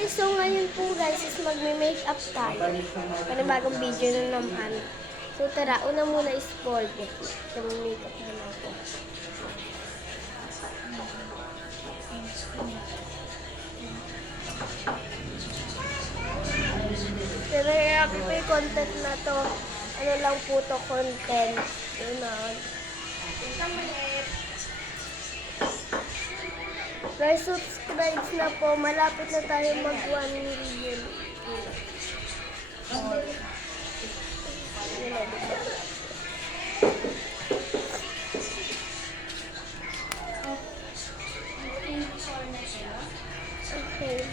guys, so ngayon po guys is magme-makeup tayo. Panibagong video na naman. So tara, una muna is bold. So makeup na ako. Pero yung content na to, ano lang po to content. Yun na. Guys, subscribe na po. Malapit na tayo mag 1 million. Okay.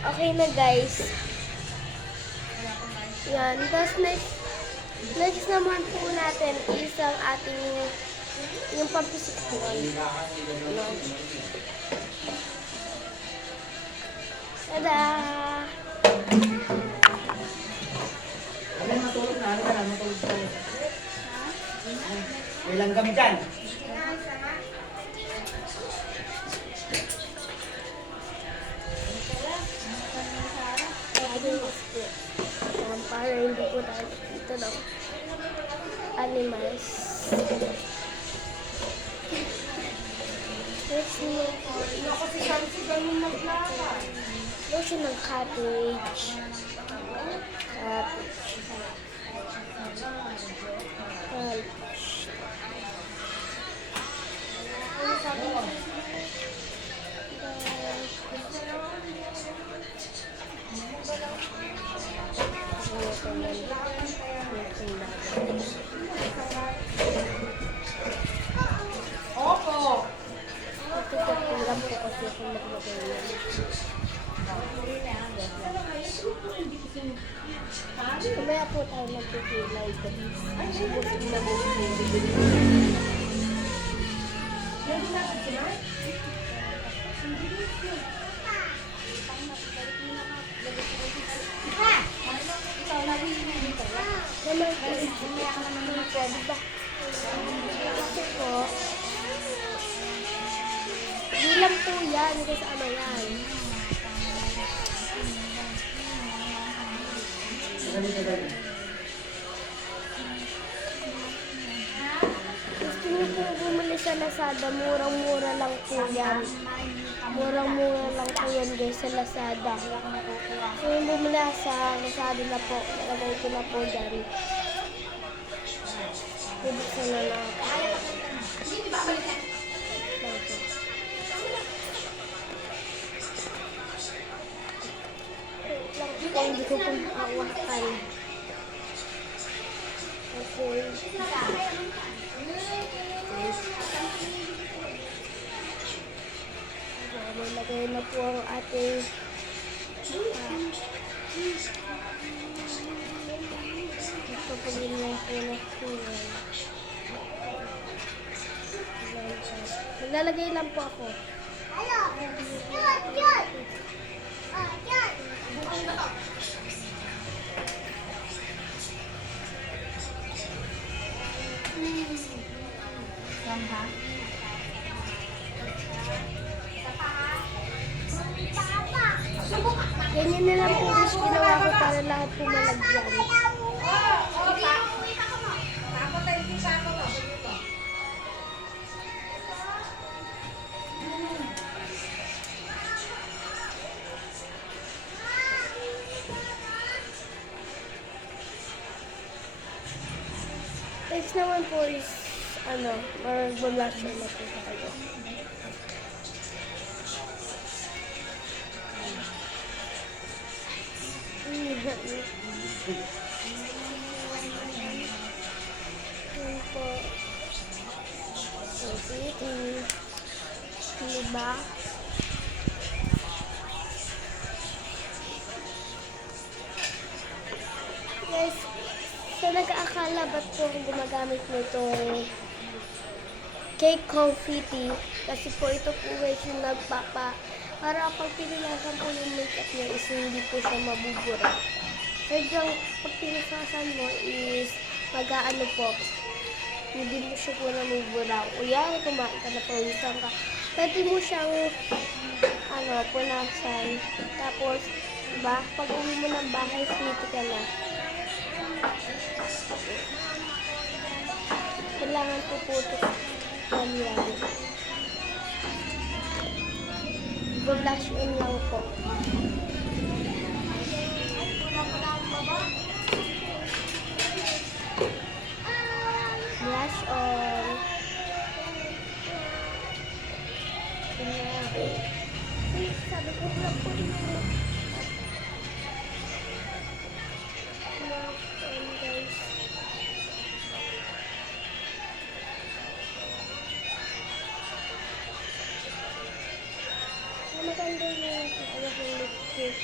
Okay na guys. Yan. Tapos next naman po natin is ang ating yung pampisik ko. No. Tada! Ano matulog na? Ano ka na? Matulog ka na? May langgam dyan. Para hindi po tayo dito ng animals. Ako si Sansi ganun maglakad. Lotion ng cabbage. Opo. Ito po kasi ako naglagay yan. Kumaya po tayo magpipilay guys. Naman po, diba? Kasi po, di lang po yan, kasama yan. Gusto niyo po bumili sa Lazada, murang-mura lang po yan. Murang-mura lang po yan guys sa Lazada. So yung bumili sa Lazada na po, nalagay ko na po dyan. Bubuksan na natin. Kung hindi ko pong hawakan. Okay. Nalagay na po ang ating ito po din lang po na kulay. Maglalagay lang po ako. Hello! Yun! Samha. Ganyan na lang po guys ginawa ko para lahat po malagyan. Next naman po is mag-blusher na po tayo. Yan po. Diba? Guys, sa nag-aakala ba't po akong gumagamit nitong cake confetti? Kasi po ito po guys yung para pag pinilasan po yung makeup niya is hindi po siya mabubura. Sadyang pag pinilasan mo is mag-aano po, hindi mo siya po namubura. O yan, kumain ka na pawisan ka. Pwede mo siyang punasan. Tapos, pag uwi mo ng bahay, sleepy ka na. Kailangan puputos yan. Blush on lang po. Blush on. Sabi ko lang po rin. Blush on, guys. Maganda yung lipstick.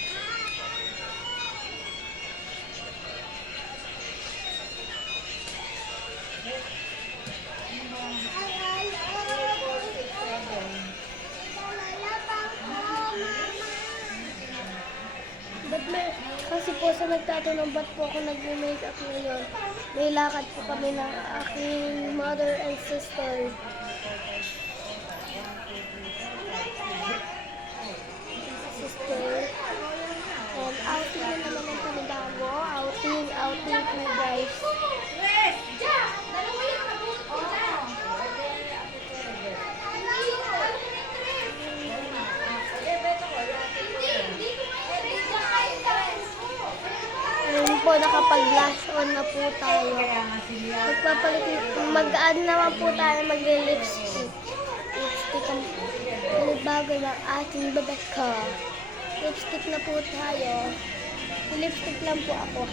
Kasi po sa nagtatanong ba't po ako nag-makeup ngayon, may lakad po kami ng aking mother and sister. And outing na naman ang panibago. Outing po guys. Ayun po, nakapag-blush on na po tayo. Mag-add naman po tayo mag-lipstick. Lipstick ang panibago ng ating Rebecca. Lipstick na po tayo. Lipstick lang po ako.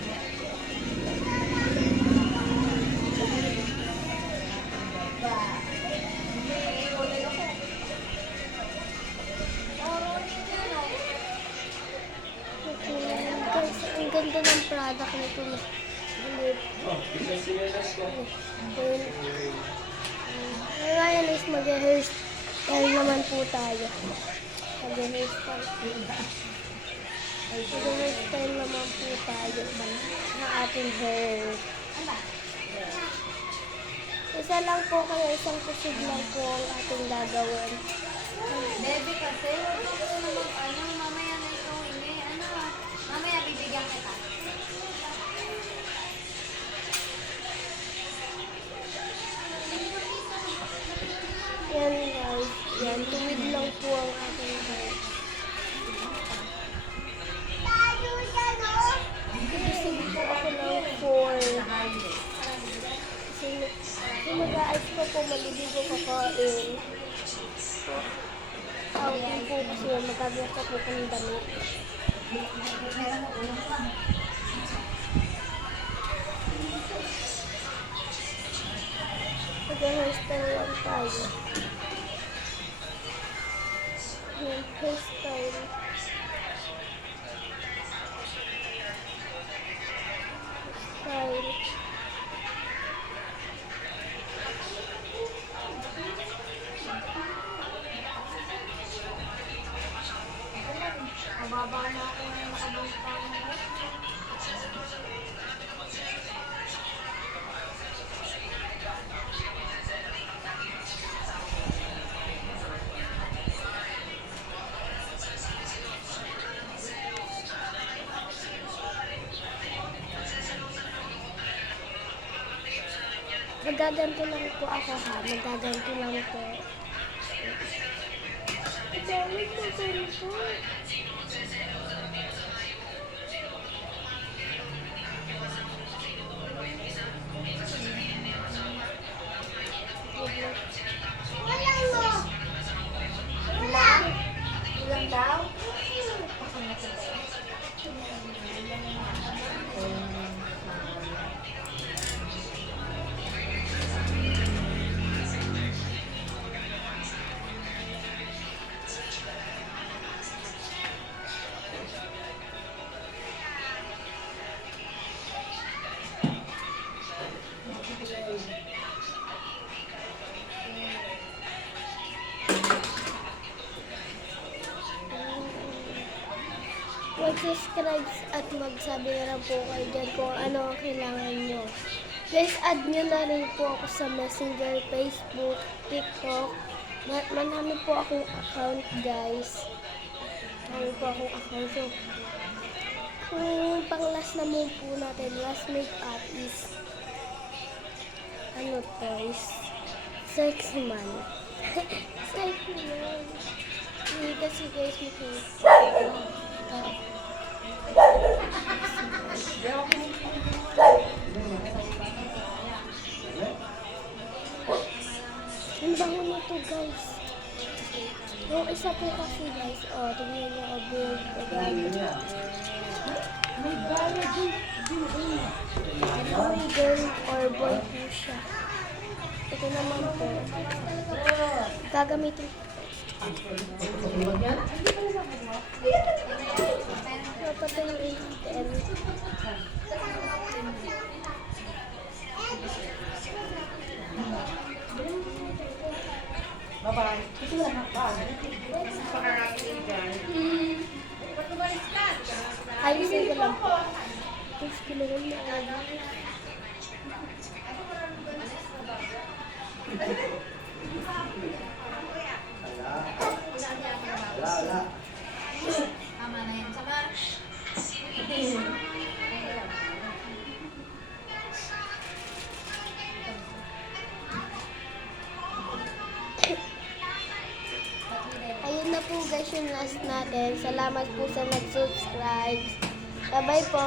Guys, ang ganda ng product nito na. Ngayon is mag-hairstyle naman po tayo. Mag-hairstyle naman po tayo ng ating hair. Isa lang po kaya isang kusig lang po ang ating gagawin. Baby kasi, mamaya na ito hindi. Mamaya bibigyan kita. Yan guys, yan, tuwid lang po ang ating hair. Gising po ako ng 4. Kasi mag-aayos pa po, malibigo kakain. Outing po kasi magkaglas pa po kong damit. Mag-hairstyle lang tayo. Yan, hairstyle. Style. Mababa na ako ng makabangkang. Magaganto lang po ako ha. Magaganto lang po. Dami po ganito. Ilang daw? Mag-subscribe at magsabi na lang po kayo dyan kung ano ang kailangan nyo. Guys, add nyo na rin po ako sa Messenger, Facebook, TikTok. Marami po akong account, guys. meron po akong account. So, kung pang last naman po natin, last makeup is, ano to, is sexy man. Sexy man. Hindi kasi guys, makikita. Ang bango nito guys. Yung isa po kasi guys, tingnan niyo ako build. May girl or boy po siya. Ito naman po. Gagamitin ko. Dapat yung ATM. Bye-bye. Ayusin ko lang po. Tapos kailangan mo Tama na yan. Sama. Ayun na po guys yung last natin. Salamat po sa nag-subscribe. Bye-bye po.